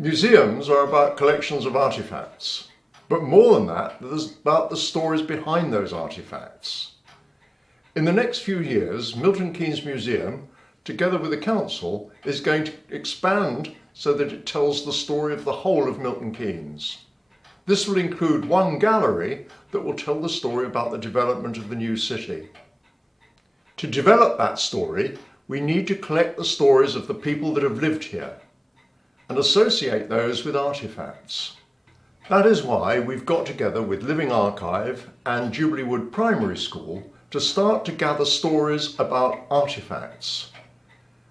Museums are about collections of artifacts, but more than that, there's about the stories behind those artifacts. In the next few years, Milton Keynes Museum, together with the Council, is going to expand so that it tells the story of the whole of Milton Keynes. This will include one gallery that will tell the story about the development of the new city. To develop that story, we need to collect the stories of the people that have lived here and associate those with artifacts. That is why we've got together with Living Archive and Jubilee Wood Primary School to start to gather stories about artifacts.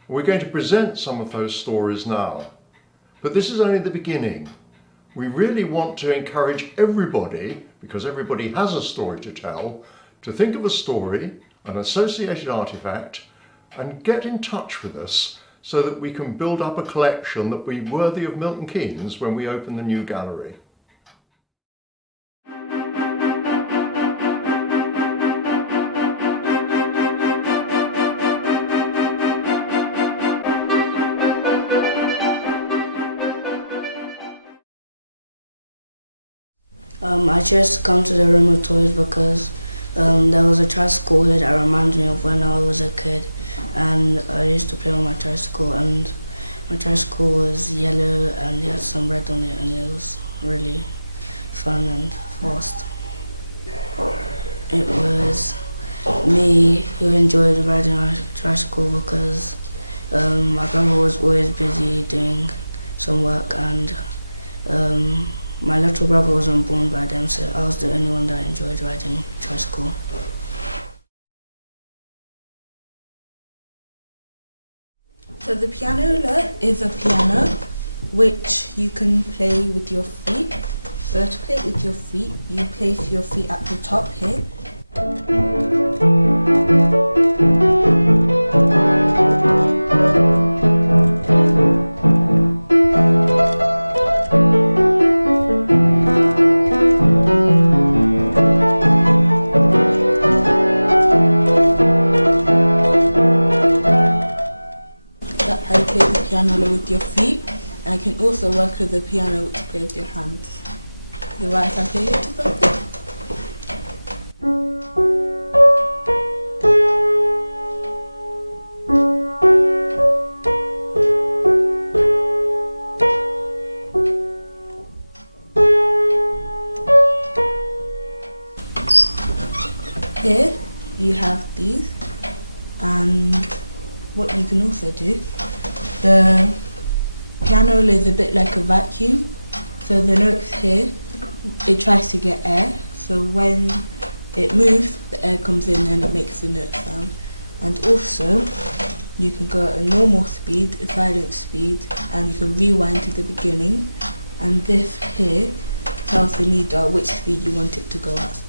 We're going to present some of those stories now, but this is only the beginning. We really want to encourage everybody, because everybody has a story to tell, to think of a story, an associated artifact, and get in touch with us so that we can build up a collection that will be worthy of Milton Keynes when we open the new gallery. I chose to come to the Room of Toys because there was a tricycle here that reminds me of when I was a kid, and I used to play on my tricycle, and my tricycle was yellow and it had some red on it, and it was really fun and fast. It was me who enjoyed riding a tricycle because my brother was always busy doing some work, and my little brother wasn't born by then, so I was the only one that enjoyed riding a tricycle. So the pianola is a piano which you can play with your feet. So to play it with your feet, you place your feet at the top here. I play the pianola with your feet, and I can also work with the piano to play with your hands. Is it right if I play it to something? Here you have these, and what you can also do, the pianola is a bit like a vacuum, so the notes here, it tries to get air, so when it moves, the air comes in and it makes the note sound. And also, you can go at a normal speed, a silent speed, and you can rewind to the beginning, and this here tells the needle which speed you want it to go at.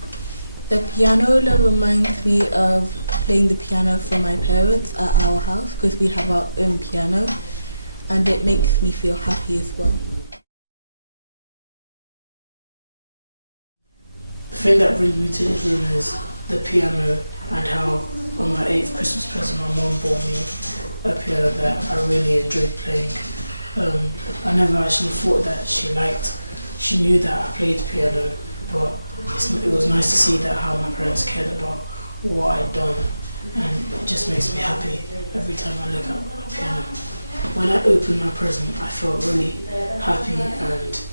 The pianola reminds me of playing the piano for my parents at our house because we have our own piano, and it makes me feel happy as well. The thing that brings me to this room is the piano, and how on my 8th Christmas present my mum bought me a piano that I really enjoyed playing. I never actually thought that she knew that I played piano, but it was nice to see that how my parents cared about what I'd done, and it just makes me happy every time I look at a piano. When I opened my present, I felt really happy, and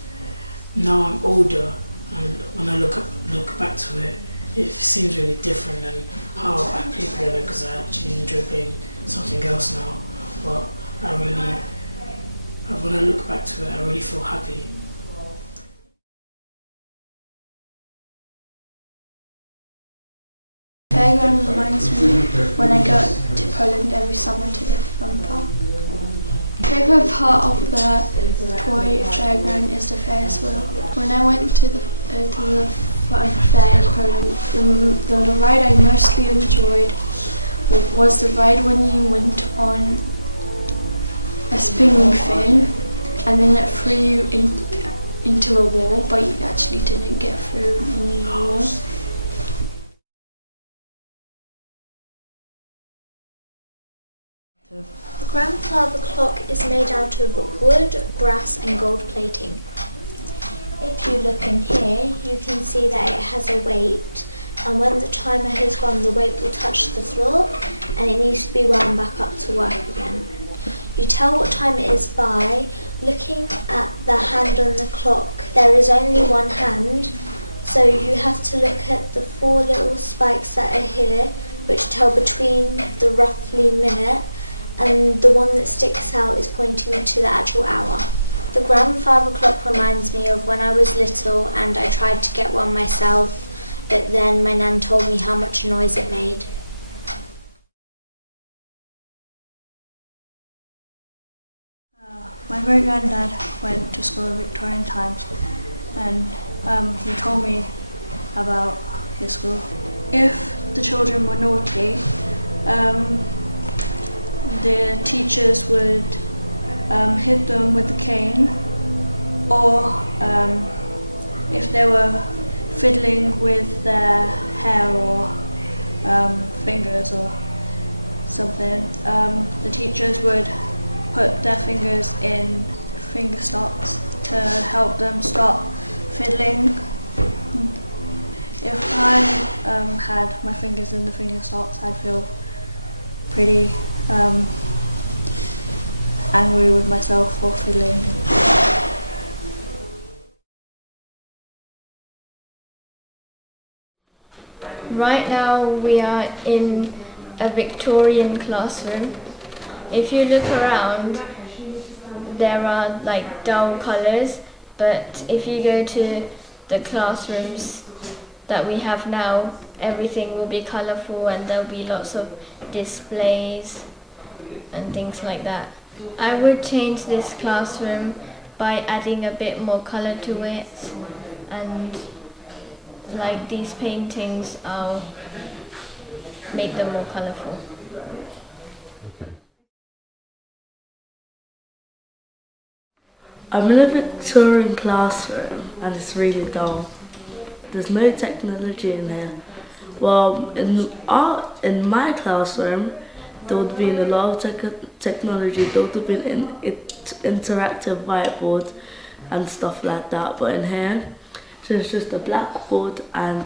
now I'm older, and when I look back to it, it seems really different than how I play piano, because I actually enjoy playing something else now. But when I look back to it, I really feel happy. Fairground reminds me when I go to Poland every summer to the fun park. Favourite part of the toy fairground is the Ferris wheel. When I went to the fun fair in Poland, the ride I mostly enjoyed was the ride when you went on a spinning thing and then it threw you into a wall, but you actually didn't get through any wall. The grandfather clock is made out of wood, brass and gold plating. If you look in here, you can see that it has a weight, and when the timer has gone, the weight will touch the floor and it needs to be wound back up to work again. You tell what time it is by looking at the hand on the clock. There is only one hand, so you have to look at the 4 little spikes that are here, which tell between the roughly minute, and the one that sticks out is pointing to the actual hour. The grandfather clock reminds me of when I was little and I tried to get one myself, but then my nan told me how much noise it made. My great-granddad went to school in Victorian times, and he told me about his school. If the children were naughty, the teachers would hit them with the cane, or if they were fiddling with their hair or fingers or something, the teachers would put their fingers in finger stops to help them stop fiddling. If I had my fingers in the finger stops, I'd feel pretty angry with myself for fiddling. Right now we are in a Victorian classroom. If you look around, there are like dull colours, but if you go to the classrooms that we have now, everything will be colourful and there'll be lots of displays and things like that. I would change this classroom by adding a bit more colour to it, and like these paintings, I'll make them more colourful. I'm in a Victorian classroom and it's really dull. There's no technology in here. Well, in my classroom, there would have been a lot of technology. There would have been interactive whiteboards and stuff like that. But in here, so it's just a blackboard and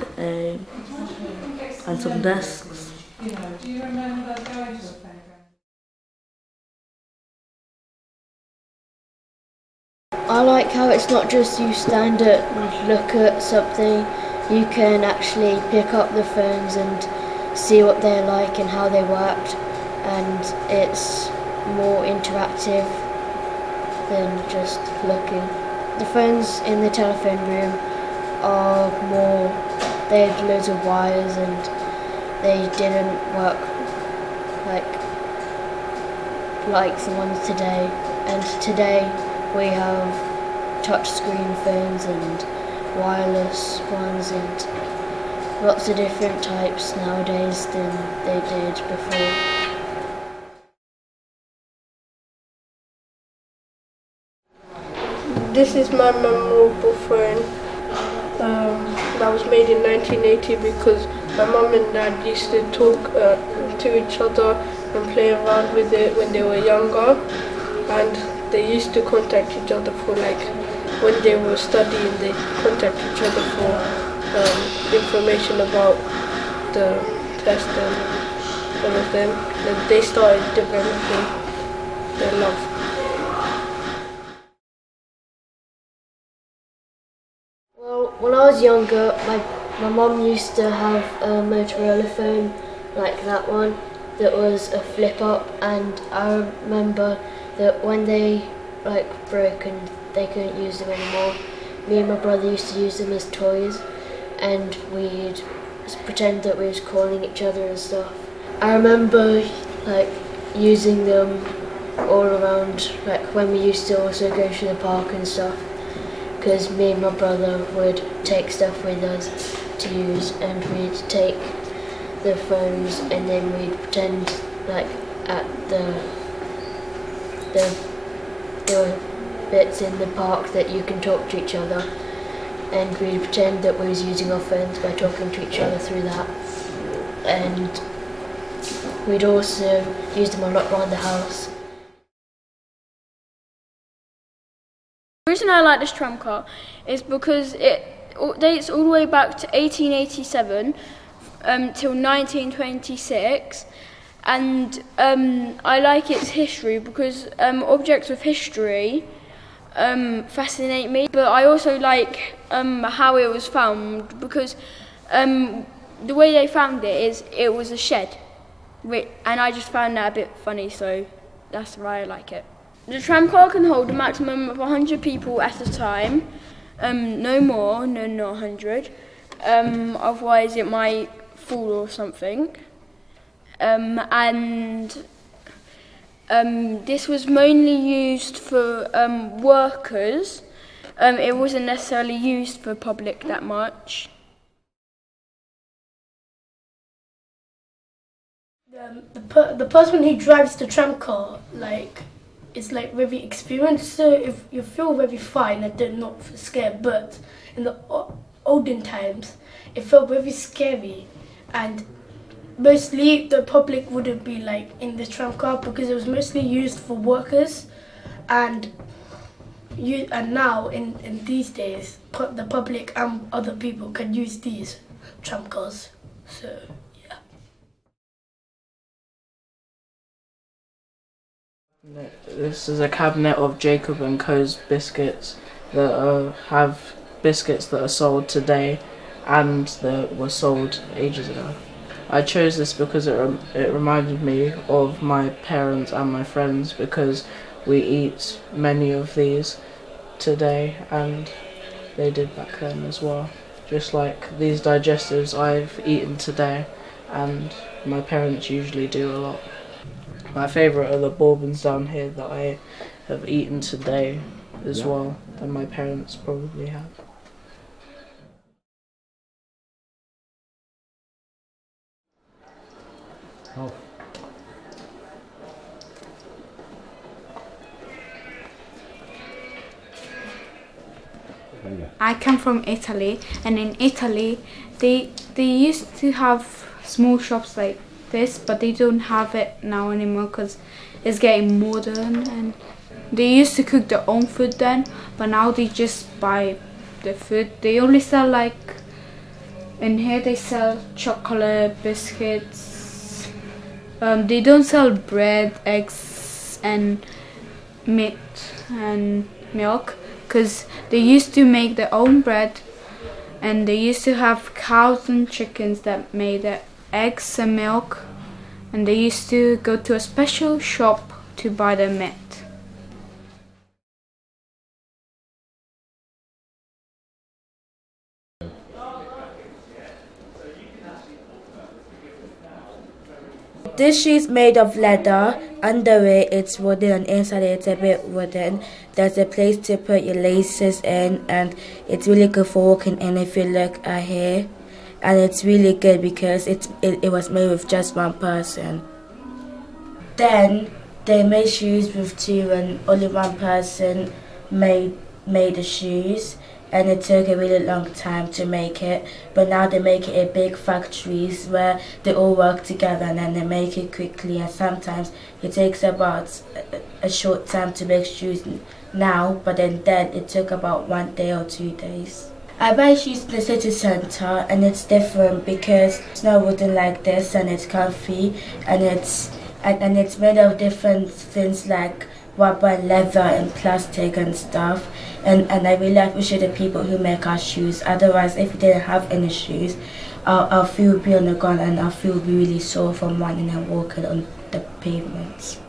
some desks. Do you remember going to the playground? I like how it's not just you stand up and look at something, you can actually pick up the phones and see what they're like and how they worked, and it's more interactive than just looking. The phones in the telephone room are more, they had loads of wires and they didn't work like the ones today, and today we have touchscreen phones and wireless ones and lots of different types nowadays than they did before. This is my memorable phone that was made in 1980 because my mum and dad used to talk to each other and play around with it when they were younger, and they used to contact each other for when they were studying, they contact each other for information about the test and all of them. And they started developing their love. Well, when I was younger, my mum used to have a Motorola phone like that one that was a flip up, and I remember that when they broke and they couldn't use them anymore, me and my brother used to use them as toys, and we'd pretend that we was calling each other and stuff. I remember using them all around, when we used to also go to the park and stuff, because me and my brother would take stuff with us to use, and we'd take the phones and then we'd pretend at the bits in the park that you can talk to each other, and we'd pretend that we was using our phones by talking to each other through that, and we'd also use them a lot around the house. The reason I like this tram car is because it dates all the way back to 1887 till 1926, and I like its history because objects of history fascinate me, but I also like how it was found, because the way they found it is it was a shed, and I just found that a bit funny, so that's why I like it. The tram car can hold a maximum of 100 people at a time, no more, no, not 100, otherwise it might fall or something. And this was mainly used for workers. It wasn't necessarily used for public that much. The person who drives the tram car, is very experienced, so if you feel very fine and they're not scared. But in the olden times, it felt very scary, and mostly the public wouldn't be in the tram car because it was mostly used for workers, and now in these days the public and other people can use these tram cars. So yeah. This is a cabinet of Jacob & Co.'s biscuits that have biscuits that are sold today and that were sold ages ago. I chose this because it reminded me of my parents and my friends, because we eat many of these today and they did back then as well. Just like these digestives I've eaten today and my parents usually do a lot. My favourite are the bourbons down here that I have eaten today as well, and my parents probably have. Oh. I come from Italy, and in Italy they used to have small shops like this, but they don't have it now anymore because it's getting modern, and they used to cook their own food then, but now they just buy the food. They only sell in here they sell chocolate, biscuits. They don't sell bread, eggs and meat and milk, because they used to make their own bread, and they used to have cows and chickens that made their eggs and milk, and they used to go to a special shop to buy their meat. This shoe is made of leather. Under it it's wooden and inside it's a bit wooden. There's a place to put your laces in, and it's really good for walking in if you look at here. And it's really good because it was made with just one person. Then they made shoes with two, and only one person made the shoes, and it took a really long time to make it. But now they make it in big factories where they all work together, and then they make it quickly, and sometimes it takes about a short time to make shoes now, but then it took about 1 day or 2 days. I buy shoes in the city centre, and it's different because it's not wooden like this, and it's comfy, and it's made of different things like rubber and leather and plastic and stuff, and I really appreciate the people who make our shoes. Otherwise, if we didn't have any shoes, our feet would be on the ground and our feet would be really sore from running and walking on the pavements.